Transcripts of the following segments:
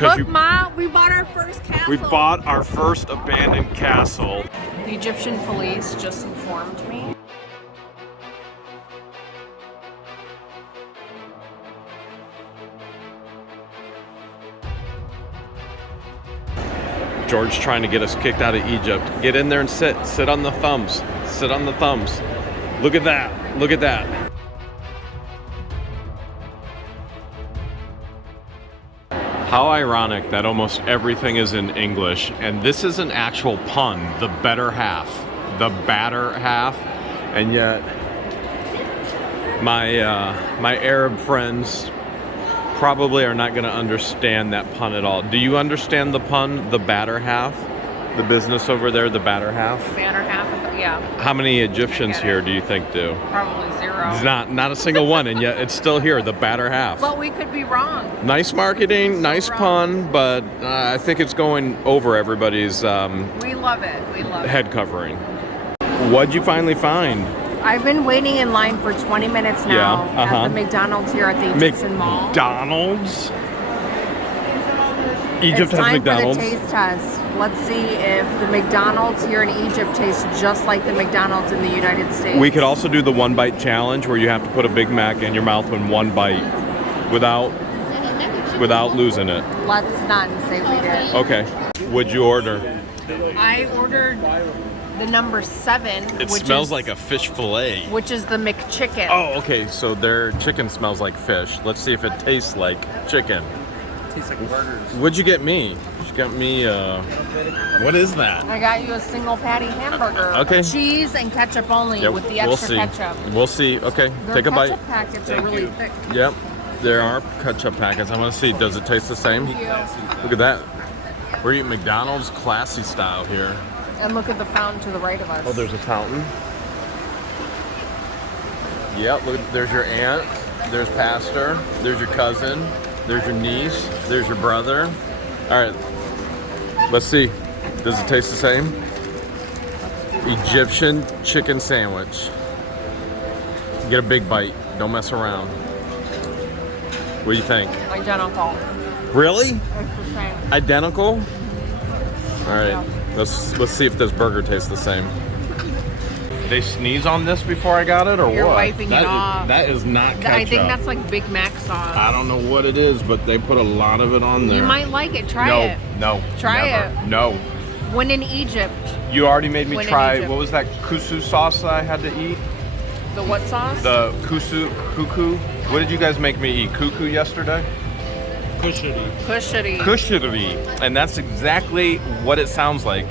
Look, Ma, we bought our first castle. We bought our first abandoned castle. The Egyptian police just informed me. George trying to get us kicked out of Egypt. Get in there and sit. Sit on the thumbs. Sit on the thumbs. Look at that. Look at that. How ironic that almost everything is in English, and this is an actual pun, the better half, the batter half, and yet my Arab friends probably are not going to understand that pun at all. Do you understand the pun, the batter half? The business over there, the batter half? The batter half, yeah. How many Egyptians here do you think do? Probably zero. It's not a single one, and yet it's still here, the batter half. But we could be wrong. Nice marketing, nice pun, but I think it's going over everybody's we love it. We love head covering. What'd you finally find? I've been waiting in line for 20 minutes now at the McDonald's here at the Egyptian Mall. McDonald's? Egypt It's has time McDonald's? for the taste test. Let's see if the McDonald's here in Egypt tastes just like the McDonald's in the United States. We could also do the one bite challenge where you have to put a Big Mac in your mouth in one bite without losing it. Let's not say we did. Okay. What'd you order? I ordered the number 7. It which smells is, like a fish fillet. which is the McChicken. Oh, okay. So their chicken smells like fish. Let's see if it tastes like chicken. It tastes like burgers. What'd you get me? You got me, what is that? I got you a single patty hamburger. Okay. Cheese and ketchup only with the we'll extra see. ketchup. We'll see. Okay, Their take a bite. ketchup packets are really thick. Yep, there are ketchup packets. I want to see. Does it taste the same? Thank you. Look at that. We're eating McDonald's classy style here. And look at the fountain to the right of us. Oh, there's a fountain. Yep, look, there's your aunt. There's Pastor. There's your cousin. There's your niece. There's your brother. All right, let's see. Does it taste the same? Egyptian chicken sandwich. Get a big bite. Don't mess around. What do you think? Identical. Really? It's the same. Identical? All right, let's see if this burger tastes the same. They sneeze on this before I got it, or You're what? wiping it off. That is not ketchup. I think that's like Big Mac sauce. I don't know what it is, but they put a lot of it on there. You might like it. Try it. No. Try never. it. No. When in Egypt. You already made me When in try. Egypt. What was that kusu sauce that I had to eat? The what sauce? The kuku. What did you guys make me eat? Kuku yesterday? Kushari. Kushari. And that's exactly what it sounds like.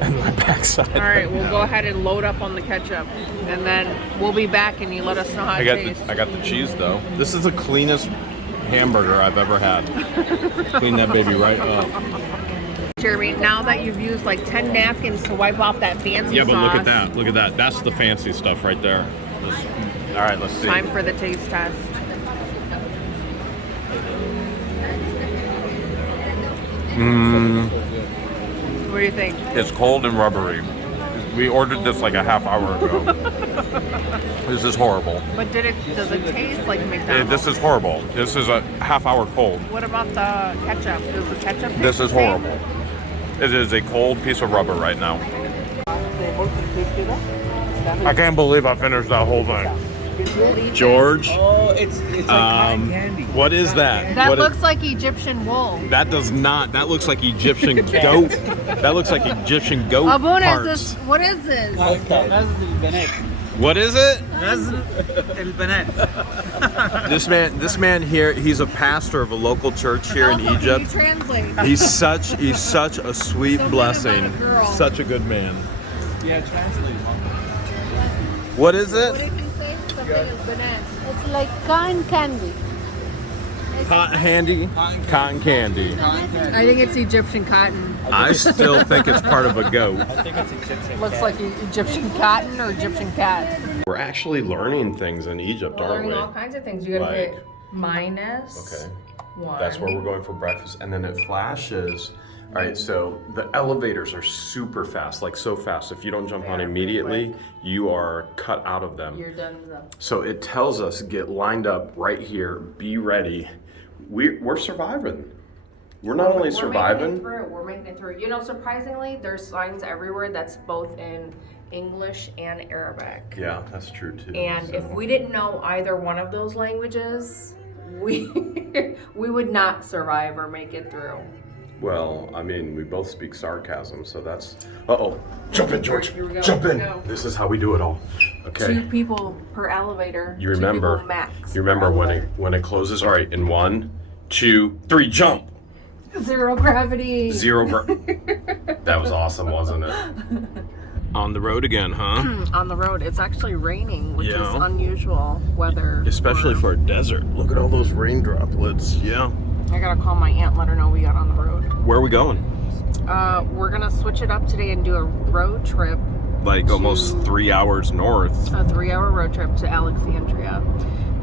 And my backside. All right, we'll go ahead and load up on the ketchup, and then we'll be back, and you let us know how it tastes. I got the cheese though. This is the cleanest hamburger I've ever had. Clean that baby right up. Jeremy, now that you've used like 10 napkins to wipe off that fancy Yeah, but sauce, look at that. Look at that. That's the fancy stuff right there. All right, let's see. time for the taste test. What do you think? It's cold and rubbery. We ordered this like a half hour ago. This is horrible. But does it taste like McDonald's? This is horrible. This is a half hour cold. What about the ketchup? Does the ketchup taste This the is same? horrible. It is a cold piece of rubber right now. I can't believe I finished that whole thing. George, Oh, it's like cotton candy. what is that? That What looks like Egyptian wool. That does not. That looks like Egyptian goat. That looks like Egyptian goat Abuna, parts. what is this? What is it? This man here, he's a pastor of a local church here in Also, can Egypt. you translate? He's such a sweet Something blessing. about a girl. Such a good man. Yeah, translate. What is What it? if you say something is banana? It's like cotton candy. Cotton candy. I think it's Egyptian cotton. I still think it's part of a goat. I think it's Egyptian. Looks like Egyptian cotton or Egyptian cat. We're actually learning things in Egypt, We're aren't learning we? all kinds of things. You gotta Like- hit minus Okay. 1. That's where we're going for breakfast, and then it flashes. All right, so the elevators are super fast, like so fast. If you don't jump on immediately, you are cut out of them. You're done though. So it tells us get lined up right here, be ready. We're surviving. We're not only We're surviving. We're making it through. You know, surprisingly, there's signs everywhere that's both in English and Arabic. Yeah, that's true too. And if we didn't know either one of those languages, we we would not survive or make it through. Well, I mean, we both speak sarcasm, so that's. Uh-oh. Jump in, George. Here we go. Jump in. Let's go. This is how we do it all. Okay. 2 people per elevator. You 2 remember? people max. You remember when it closes? All right, in 1, 2, 3, jump. 0 gravity. 0 That was awesome, wasn't it? On the road again, huh? On the road. It's actually raining, which Yeah. is unusual weather. Especially for a desert. Look at all those rain droplets. Yeah. I gotta call my aunt, let her know we got on the road. Where are we going? We're gonna switch it up today and do a road trip, Like almost 3 hours north. a 3-hour road trip to Alexandria.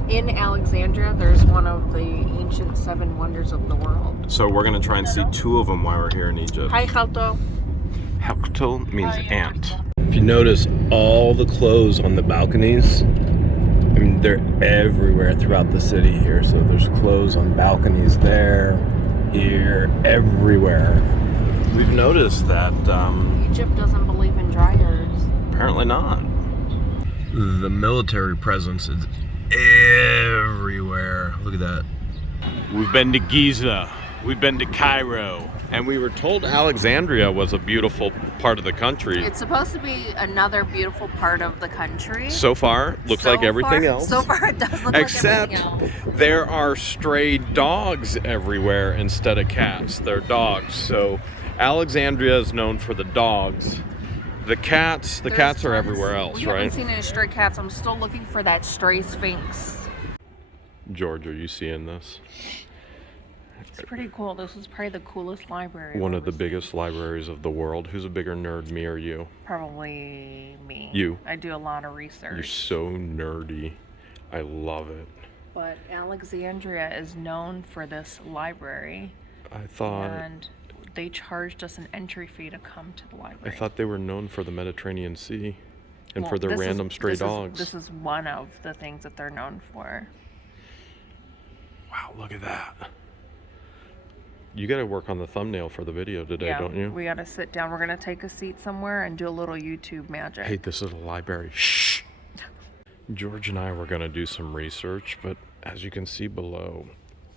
In Alexandria, there's one of the ancient 7 wonders of the world. So we're gonna try and see 2 of them while we're here in Egypt. Hi, Khalto. Hakto means ant. If you notice all the clothes on the balconies, I mean, they're everywhere throughout the city here. So there's clothes on balconies there, here, everywhere. We've noticed that Egypt doesn't believe in dryers. apparently not. The military presence is everywhere. Look at that. We've been to Giza. We've been to Cairo. And we were told Alexandria was a beautiful part of the country. It's supposed to be another beautiful part of the country. So far, looks like everything else. So far, it does look Except like everything else. there are stray dogs everywhere instead of cats. They're dogs. So Alexandria is known for the dogs. The cats are everywhere else, we right? haven't seen any stray cats. I'm still looking for that stray sphinx. George, are you seeing this? It's pretty cool. This is probably the coolest library. One I've of the ever biggest libraries of the world. Who's a bigger nerd, me or you? seen. Probably me. You. I do a lot of research. You're so nerdy. I love it. But Alexandria is known for this library, I thought and they charged us an entry fee to come to the library. they were known for the Mediterranean Sea and Well, for their this is- random stray this is- dogs. This is one of the things that they're known for. Wow, look at that. You got to work on the thumbnail for the video today, Yeah, don't you? we gotta sit down. We're gonna take a seat somewhere and do a little YouTube magic. Hey, this is a library. Shh. George and I were going to do some research, but as you can see below,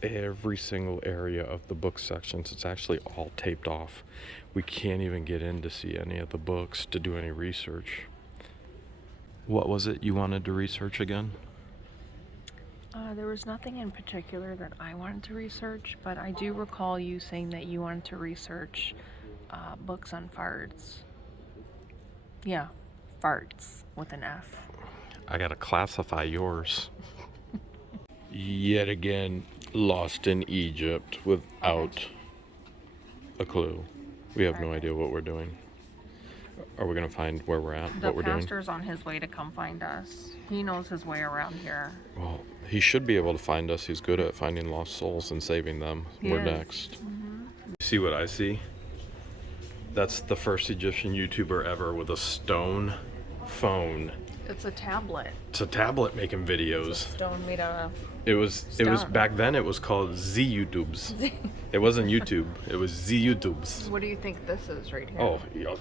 every single area of the book sections, it's actually all taped off. We can't even get in to see any of the books to do any research. What was it you wanted to research again? There was nothing in particular that I wanted to research, but I do recall you saying that you wanted to research books on farts. Yeah, farts with an F. I got to classify yours. Yet again, lost in Egypt without a clue. We have no idea what we're doing. Are we going to find where we're at, The what we're doing? pastor's on his way to come find us. He knows his way around here. Well, he should be able to find us. He's good at finding lost souls and saving them. He We're is. next. See what I see? That's the first Egyptian YouTuber ever with a stone phone. It's a tablet. It's a tablet making videos. Stone made out of. It was Stone. back then it was called Z YouTubes. It wasn't YouTube. It was Z YouTubes. What do you think this is right here? Oh, yeah,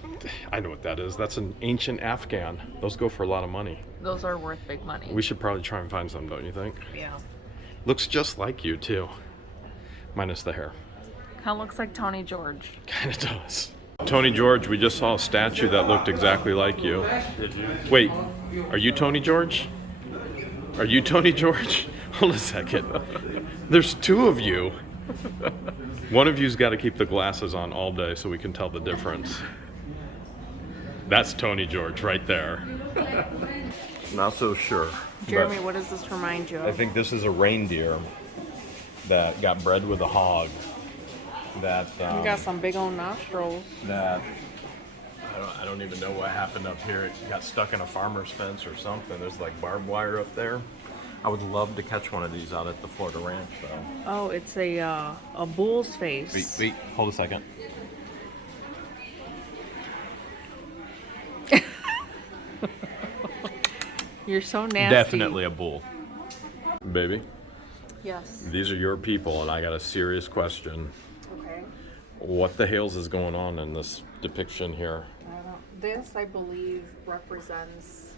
I know what that is. That's an ancient Afghan. Those go for a lot of money. Those are worth big money. We should probably try and find some, don't you think? Yeah. Looks just like you too. Minus the hair. Kind of looks like Tony George. Kind of does. Tony George, we just saw a statue that looked exactly like you. Wait, are you Tony George? Are you Tony George? Hold a second. There's 2 of you. One of you's got to keep the glasses on all day so we can tell the difference. That's Tony George right there. Not so sure. Jeremy, what does this remind you I of? think this is a reindeer that got bred with a hog. That You got some big old nostrils. that I don't even know what happened up here. It got stuck in a farmer's fence or something. There's like barbed wire up there. I would love to catch one of these out at the Florida Ranch, though. Oh, it's a bull's face. Wait, hold a second. You're so nasty. Definitely a bull. Baby, Yes. these are your people, and I got a serious question. Okay. Interesting. What the Hales is going on in this depiction here? This, I believe, represents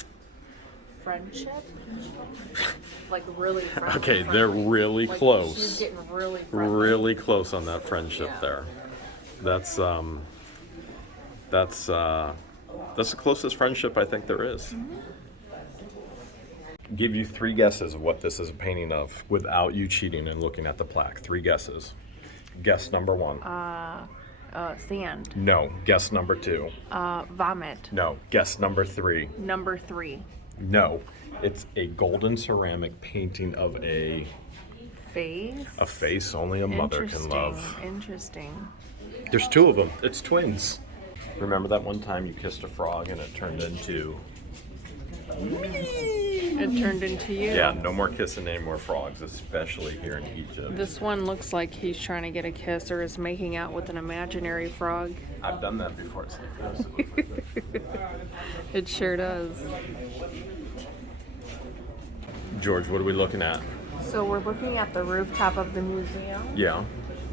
friendship. Like really friendly. Okay, they're really close. She's getting really friendly. Really close on that friendship there. That's the closest friendship I think there is. Give you 3 guesses of what this is a painting of without you cheating and looking at the plaque. 3 guesses. Guess number 1. Sand. No. Guess number 2. Vomit. No. Guess number 3. Number 3. No. It's a golden ceramic painting of a Face. face only a mother can love. Interesting. There's 2 of them. It's twins. Remember that one time you kissed a frog and it turned into... It turned into you. Yeah, no more kissing any more frogs, especially here in Egypt. This one looks like he's trying to get a kiss or is making out with an imaginary frog. I've done that before. It's like this. It sure does. George, what are we looking at? So we're looking at the rooftop of the museum, Yeah,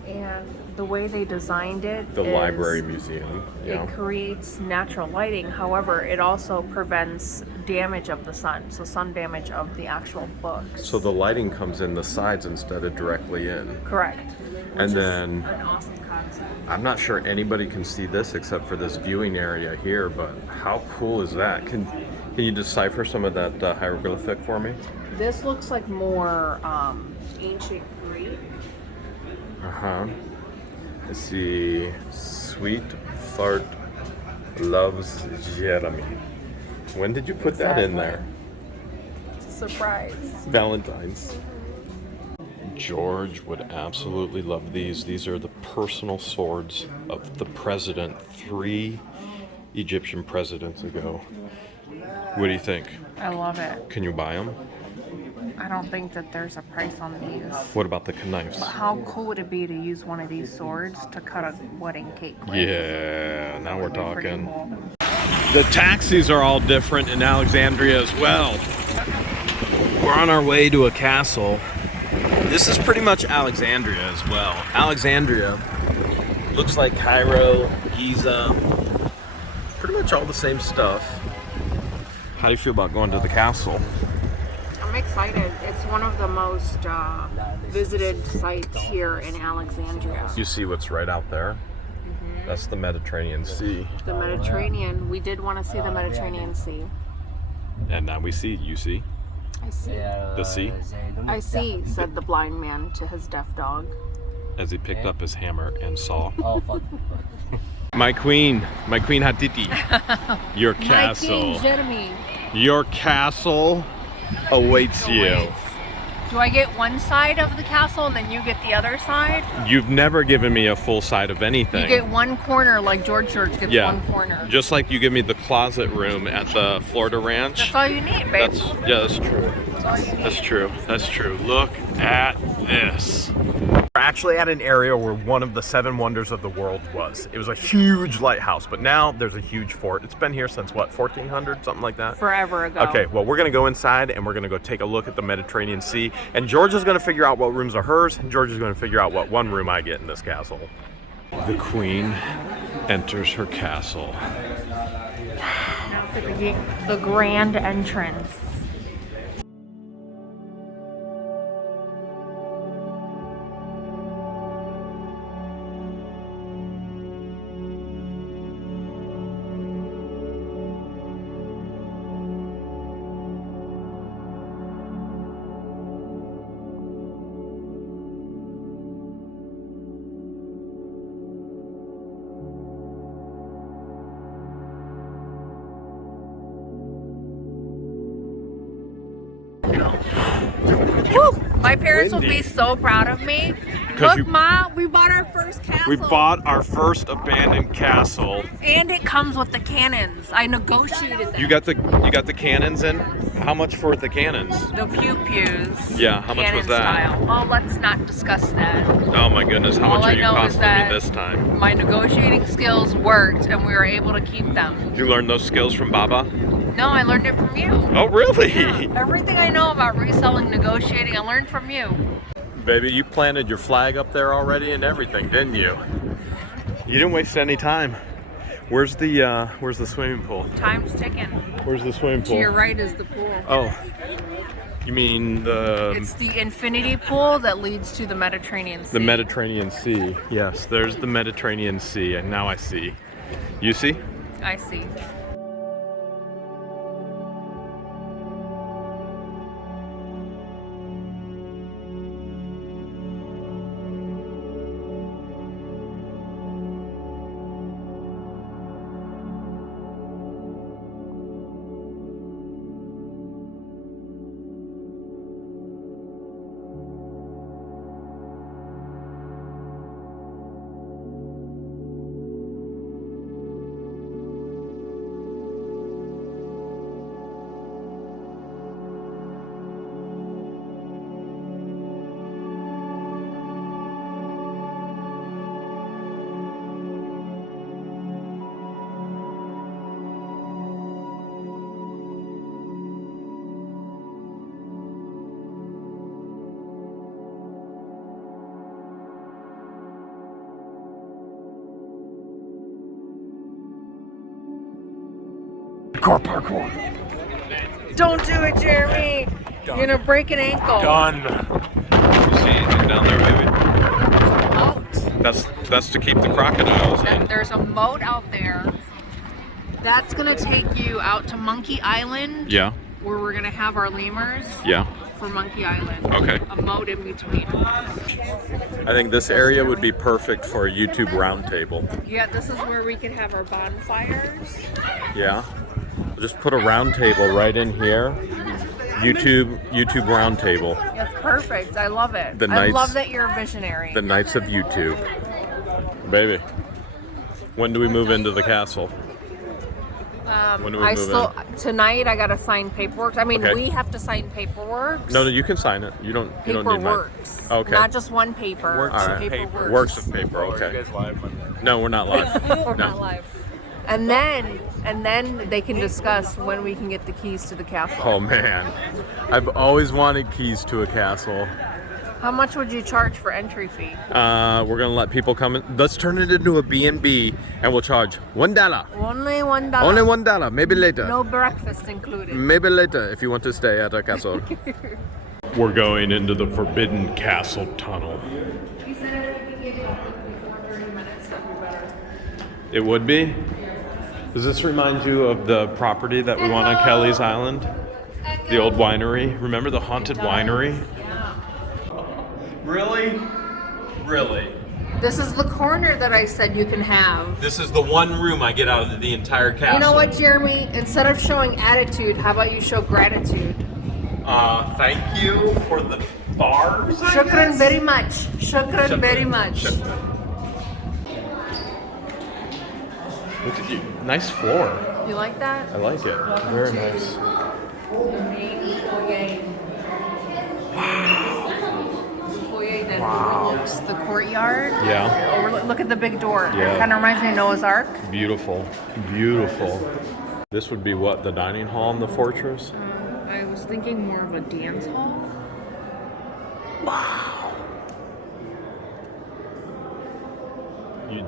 and the way they designed it the is library museum. Yeah. it creates natural lighting. However, it also prevents damage of the sun, so sun damage of the actual books. So the lighting comes in the sides instead of directly in. Correct. And Which is then an awesome concept. I'm not sure anybody can see this except for this viewing area here, but how cool is that? Can you decipher some of that hieroglyphic for me? This looks like more ancient Greek. Uh-huh. Let's see. Sweet fart loves Jeremy. When did you put that in there? It's a surprise. Valentine's. George would absolutely love these. These are the personal swords of the president 3 Egyptian presidents ago. What do you think? I love it. Can you buy them? I don't think that there's a price on these. What about the knives? How cool would it be to use one of these swords to cut a wedding cake with? Yeah, now we're That'd be pretty talking. cool. The taxis are all different in Alexandria as well. We're on our way to a castle. This is pretty much Alexandria as well. Alexandria looks like Cairo, Giza, pretty much all the same stuff. How do you feel about going to the castle? I'm excited. It's one of the most visited sites here in Alexandria. You see what's right out there? That's the Mediterranean Sea. The Mediterranean. We did want to see the Mediterranean Sea. And now we see, you see, I see. the sea I see, said the blind man to his deaf dog. as he picked up his hammer and saw. My queen Hatiti, your castle. My King Jeremy. Your castle awaits you. Do I get one side of the castle and then you get the other side? You've never given me a full side of anything. You get one corner like George Church gets one corner. Just like you give me the closet room at the Florida Ranch. That's all you need, babe. That's true. That's true. That's true. Look at this. We're actually at an area where one of the 7 wonders of the world was. It was a huge lighthouse, but now there's a huge fort. It's been here since what, 1400, something like that? Forever ago. Okay, well, we're gonna go inside and we're gonna go take a look at the Mediterranean Sea. And George is gonna figure out what rooms are hers, and George is gonna figure out what one room I get in this castle. The queen enters her castle. Now for the grand entrance. My parents will be so proud of me. Look, Ma, we bought our first castle. We bought our first abandoned castle. And it comes with the cannons. I negotiated them. You got the cannons in? How much for the cannons? The pew-pews. Yeah, how much was cannon that? Style. Oh, let's not discuss that. Oh my goodness, how All much I are you know is costing me that this time? my negotiating skills worked and we were able to keep them. Did you learn those skills from Baba? No, I learned it from you. Oh really? Everything I know about reselling, negotiating, I learned from you. Baby, you planted your flag up there already and everything, didn't you? You didn't waste any time. Where's the swimming pool? Time's ticking. Where's the swimming To pool? your right is the pool. Oh, you mean It's the infinity pool that leads to the Mediterranean Sea. the Mediterranean Sea? Yes, there's the Mediterranean Sea, and now I see. You see? I see. Parkour. Don't do it, Jeremy. You're gonna break an ankle. Done. You see anything down there, baby? Moat. That's to keep the crocodiles in. There's a moat out there. That's gonna take you out to Monkey Island. Yeah. Where we're gonna have our lemurs. Yeah. For Monkey Island. Okay. A moat in between. I think this area would be perfect for a YouTube roundtable. Yeah, this is where we could have our bonfires. Yeah. We'll just put a round table right in here. YouTube round table. That's perfect. I love it. The I Knights- love that you're a visionary. The Knights of YouTube. Baby. When do we move into the castle? When do we move tonight I gotta sign paperwork. I mean, Okay. we have to sign paperwork. No, you can sign it. You don't need mine. Paperworks. Okay. Not just one paper. All right. Paperworks. Works of paper. Okay. No, we're not live. We're No. not live. And then they can discuss when we can get the keys to the castle. Oh man, I've always wanted keys to a castle. How much would you charge for entry fee? We're gonna let people come in. Let's turn it into a B&B, and we'll charge $1. Only $1. Only $1. Maybe later. No breakfast included. Maybe later if you want to stay at a castle. We're going into the Forbidden Castle tunnel. He said if we could get it before 30 minutes, that'd be better. It would be. Does this remind you of the property that we won on Kelly's Island? The old winery. Remember the haunted winery? Yeah. Really? Really? This is the corner that I said you can have. This is the one room I get out of the entire castle. You know what, Jeremy? Instead of showing attitude, how about you show gratitude? Thank you for the bars. I Shukran guess? very much. Shukran very much. Shukran. Look at you. Nice floor. You like that? I like it. Very nice. The main foyer. The foyer that overlooks the courtyard. Yeah. Look at the big door. Yeah. Kind of reminds me of Noah's Ark. Beautiful. Beautiful. This would be what? The dining hall in the fortress? I was thinking more of a dance hall. Wow. You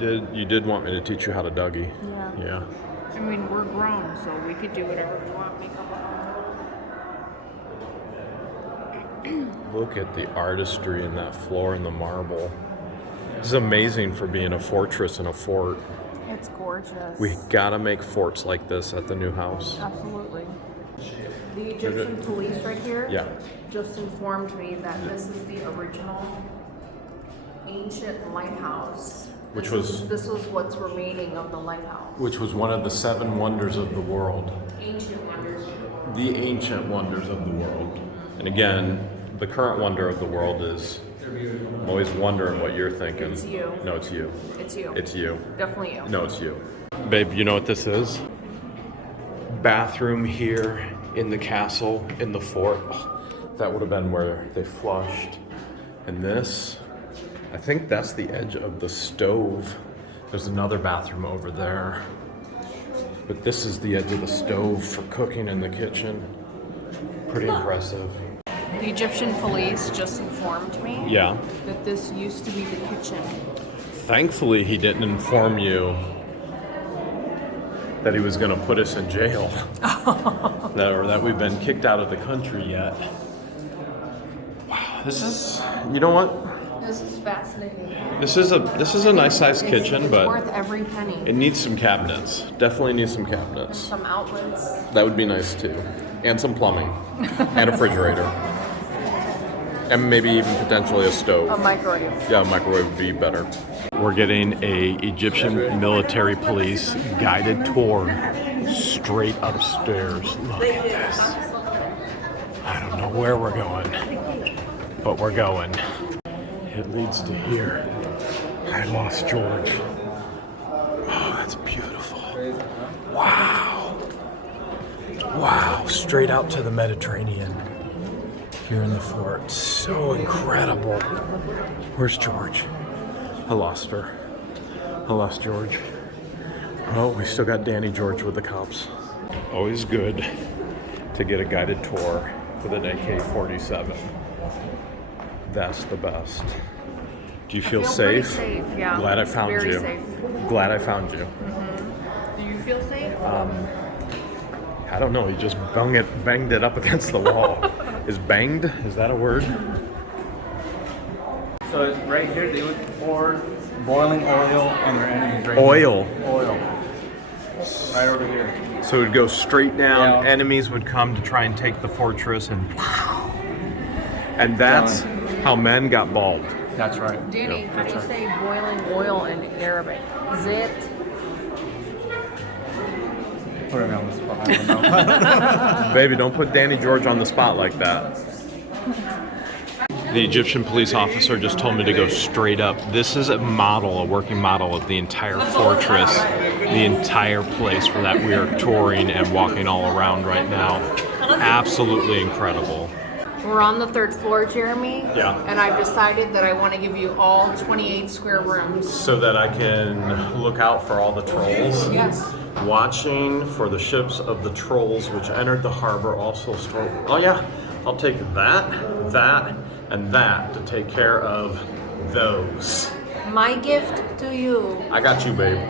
did want me to teach you how to Dougie. Yeah. Yeah. I mean, we're grown, so we could do whatever we want. Make up Look at the artistry in that floor and the marble. This is amazing for being a fortress and a fort. It's gorgeous. We gotta make forts like this at the new house. Absolutely. The Egyptian police right here Yeah. just informed me that this is the original ancient lighthouse. Which This was what's remaining of the lighthouse. Which was one of the 7 wonders of the world. Ancient wonders of the world. The ancient wonders of the world. And again, the current wonder of the world is, I'm always wondering what you're thinking. It's you. No, it's you. It's you. It's you. Definitely you. No, it's you. Babe, you know what this is? Bathroom here in the castle, in the fort. Oh, that would have been where they flushed. And this, I think that's the edge of the stove. There's another bathroom over there. But this is the edge of the stove for cooking in the kitchen. Pretty impressive. The Egyptian police just informed me Yeah. that this used to be the kitchen. Thankfully, he didn't inform you that he was going to put us in jail. That we've been kicked out of the country yet. Wow, this is, you know what? This is fascinating. This is a nice sized kitchen, It's but worth every penny. it needs some cabinets. Definitely needs some cabinets. Some outlets. That would be nice too. And some plumbing. And a refrigerator. And maybe even potentially a stove. A microwave. Yeah, a microwave would be better. We're getting a Egyptian military police guided tour straight upstairs. Look at this. I don't know where we're going, but we're going. It leads to here. I lost George. Oh, that's beautiful. Wow. Wow, straight out to the Mediterranean here in the fort. So incredible. Where's George? I lost her. I lost George. Oh, we still got Danny George with the cops. Always good to get a guided tour with an AK-47. That's the best. Do you feel pretty safe? safe, yeah. Glad I found Very you. safe. Glad I found you. Do you feel safe? I don't know. He just banged it up against the wall. Is banged? Is that a word? So it's right here, they would pour boiling oil on their enemies. Right Oil. Here. Oil. Right over here. So it would go straight down. Yeah. Enemies would come to try and take the fortress, and that's how men got bald. That's right. Danny, Yep, can that's you right. say boiling oil in Arabic? Zit. Put it on the spot. I don't know. Baby, don't put Danny George on the spot like that. The Egyptian police officer just told me to go straight up. This is a working model of the entire fortress, the entire place for that we are touring and walking all around right now. Absolutely incredible. We're on the 3rd floor, Jeremy. Yeah. And I've decided that I want to give you all 28 square rooms. So that I can look out for all the trolls. Yes. Watching for the ships of the trolls which entered the harbor also store. Oh yeah, I'll take that, and that to take care of those. My gift to you. I got you, babe.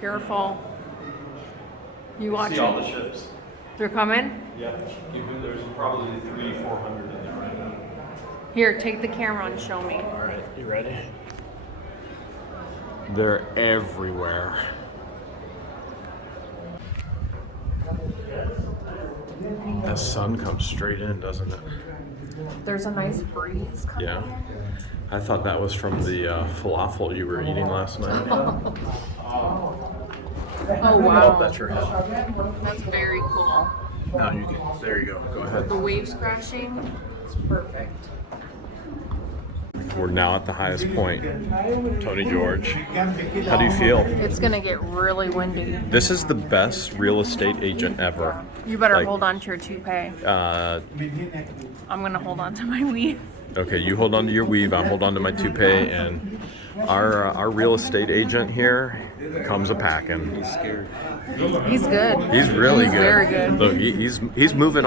Careful. You watching? See all the ships. They're coming? Yeah, there's probably 300-400 in there right now. Here, take the camera and show me. All right, you ready? They're everywhere. The sun comes straight in, doesn't it? There's a nice breeze coming Yeah. in. I thought that was from the falafel you were eating last night. Oh, wow. Oh, that's your head. That's very cool. Now you can. There you go. Go ahead. The waves crashing. It's perfect. We're now at the highest point. Tony George, how do you feel? It's gonna get really windy. This is the best real estate agent ever. You better Like, hold on to your toupee. I'm gonna hold on to my weave. Okay, you hold on to your weave. I'll hold on to my toupee, and our real estate agent here comes a packing. He's scared. He's good. He's really He's good. very good. Look, he's moving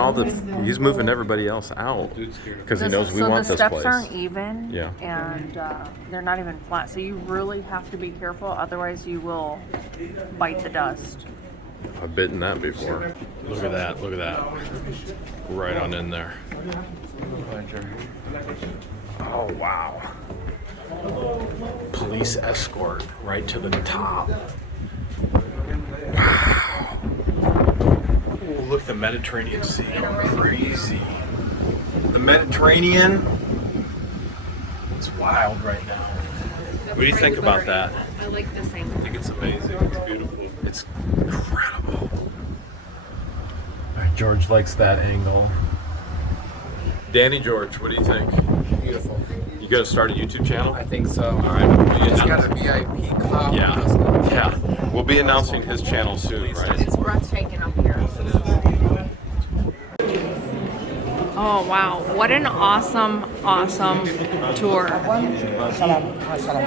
he's moving everybody else out because he knows we want the this steps place. aren't even, Yeah. and they're not even flat. So you really have to be careful, otherwise you will bite the dust. I've bitten that before. Look at that. Look at that. Right on in there. Oh wow. Police escort right to the top. Wow. Oh, look, the Mediterranean Sea going crazy. The Mediterranean is wild right now. What do you think about that? I like this thing. I think it's amazing. It's beautiful. It's incredible. All right, George likes that angle. Danny George, what do you think? Beautiful. You gonna start a YouTube channel? I think so. All right. We'll be He's got a announcing- VIP club. Yeah. We'll be announcing his channel soon, right? It's breathtaking up here. Oh wow, what an awesome tour.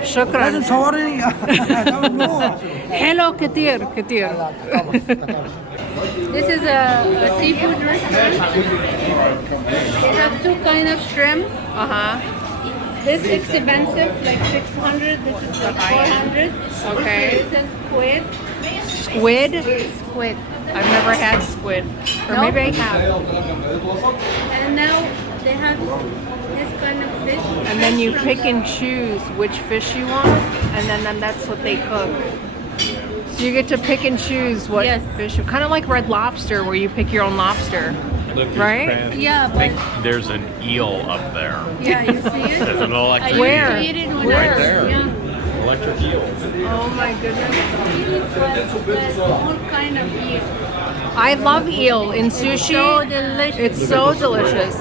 Shukran. Sorry, I don't know. Hello, Katir. This is a seafood restaurant. They have two kind of shrimp. Uh-huh. This expensive, like 600. This is like 400. Okay. This is squid. Squid? Squid. I've never had squid. Or No? maybe I have. And now they have this kind of fish. And then you pick and choose which fish you want, and then that's what they cook. So you get to pick and choose what Yes. fish, kind of like Red Lobster, where you pick your own lobster. Right? Yeah, I think but there's an eel up there. yeah, you see it? There's an I electric used Where? to eat it when Where? I was there. young. electric eel. Oh my goodness. There's all kind of eel. I love eel in sushi. So delicious. It's so delicious.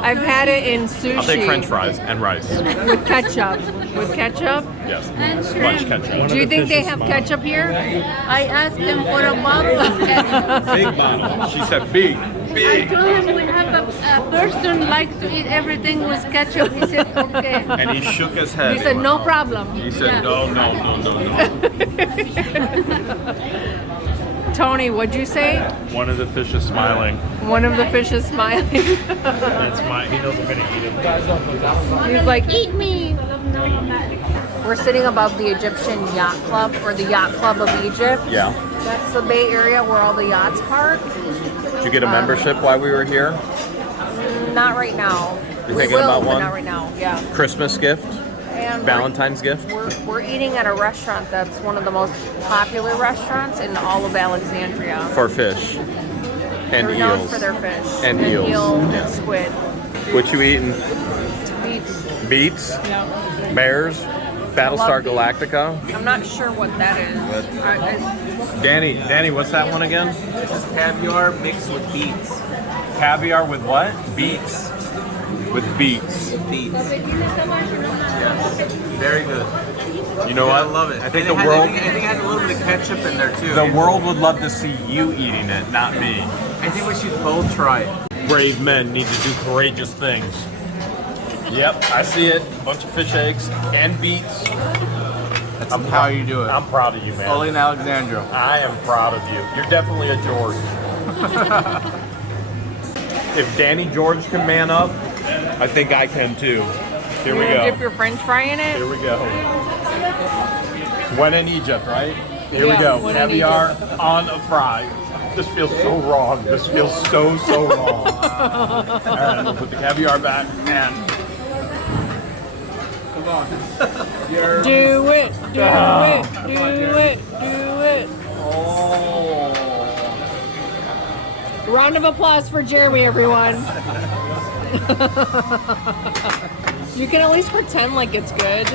I've had it in sushi. I'll take French fries and rice. with ketchup. With ketchup? Yes, And much shrimp. ketchup. Do you think they have ketchup here? I asked him for a box of ketchup. Big bottle. She said big, I big. told him we have a person likes to eat everything with ketchup. He said okay. And he shook his head. He said no problem. He said Yeah. no. Tony, what'd you say? One of the fish is smiling. One of the fish is smiling. It's my. He knows I'm gonna eat him. He's like, eat me. We're sitting above the Egyptian Yacht Club, or the Yacht Club of Egypt. Yeah. That's the Bay Area where all the yachts park. Did you get a membership while we were here? Not right now. You We thinking will, about but one? not right now. Yeah. Christmas gift? And Valentine's gift? we're eating at a restaurant that's one of the most popular restaurants in all of Alexandria. For fish. And They're known eels. for their fish. And eels. Eel Yeah. and squid. What you eating? Beets. Beets? Yeah. Bears? Battlestar beets. Galactica? I'm not sure what that is. Danny, what's that one again? Caviar mixed with beets. Caviar with what? Beets. With beets. Beets. Yes. Very good. You know I what? love it. I think And the it had- world I think it had a little bit of ketchup in there too. the world would love to see you eating it, not me. I think we should both try it. Brave men need to do courageous things. Yep, I see it. A bunch of fish eggs and beets. That's how you do it. I'm proud of you, man. Only in Alexandria. I am proud of you. You're definitely a George. If Danny George can man up, I think I can too. Here we You gonna go. dip your French fry in it? Here we go. When in Egypt, right? Here we Yeah, go. when in Caviar on a fry. This feels so wrong. This feels so wrong. All right, we'll put the caviar back and Do it, do it, do it, do it. oh. Round of applause for Jeremy, everyone. You can at least pretend like it's good.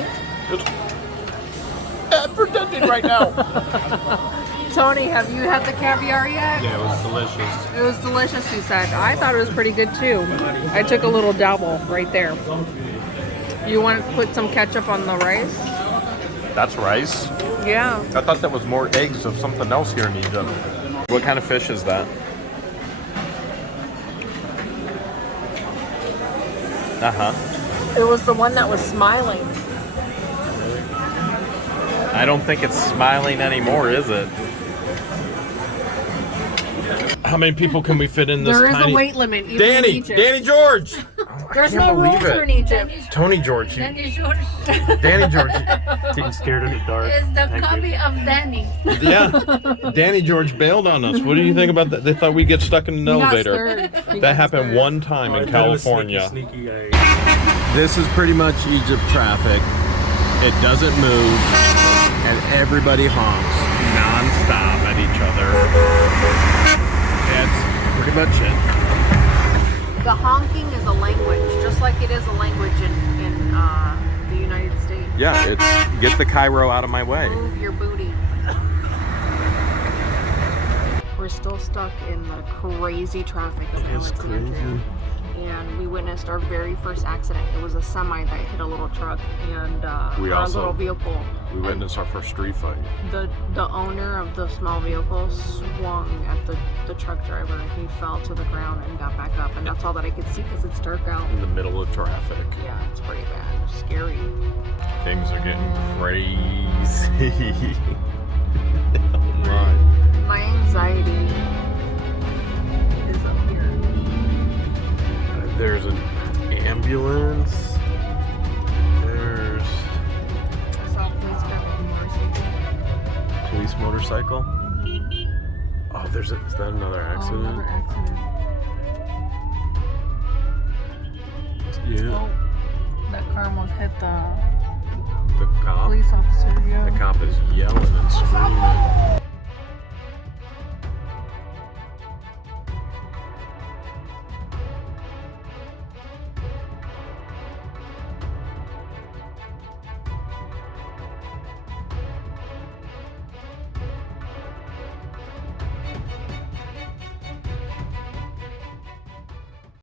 I'm pretending right now. Tony, have you had the caviar yet? Yeah, it was delicious. It was delicious, he said. I thought it was pretty good too. I took a little dabble right there. You want to put some ketchup on the rice? That's rice. Yeah. I thought that was more eggs of something else here in Egypt. What kind of fish is that? Uh-huh. It was the one that was smiling. I don't think it's smiling anymore, is it? How many people can we fit in this There is tiny... a weight limit. Even in Danny! Egypt. Danny George! There's can't no believe rules it. in Egypt. Tony George. Danny George Danny George. I'm scared in the dark. is the Thank copy you. of Danny. Yeah. Danny George bailed on us. What do you think about that? They thought we'd get stuck in an He got elevator. scared. He got That happened scared. one time in California. Sneaky guy. This is pretty much Egypt traffic. It doesn't move, and everybody honks non-stop at each other. That's pretty much it. The honking is a language, just like it is a language in the United States. Yeah, it's get the Cairo out of my way. Move your booty. We're still stuck in the crazy traffic of Alexandria. And we witnessed our very first accident. It was a semi that hit a little truck and We or a also- little vehicle. We witnessed our first street fight. The owner of the small vehicle swung at the truck driver and he fell to the ground and got back up. And that's all that I could see because it's dark out. In the middle of traffic. Yeah, it's pretty bad. Scary. Things are getting crazy. My anxiety is up here. There's an ambulance. police motorcycle. Oh, is that another accident? Oh, another accident. Yeah. Oh, that car almost hit the The cop. police officer. Yeah. The cop is yelling and screaming.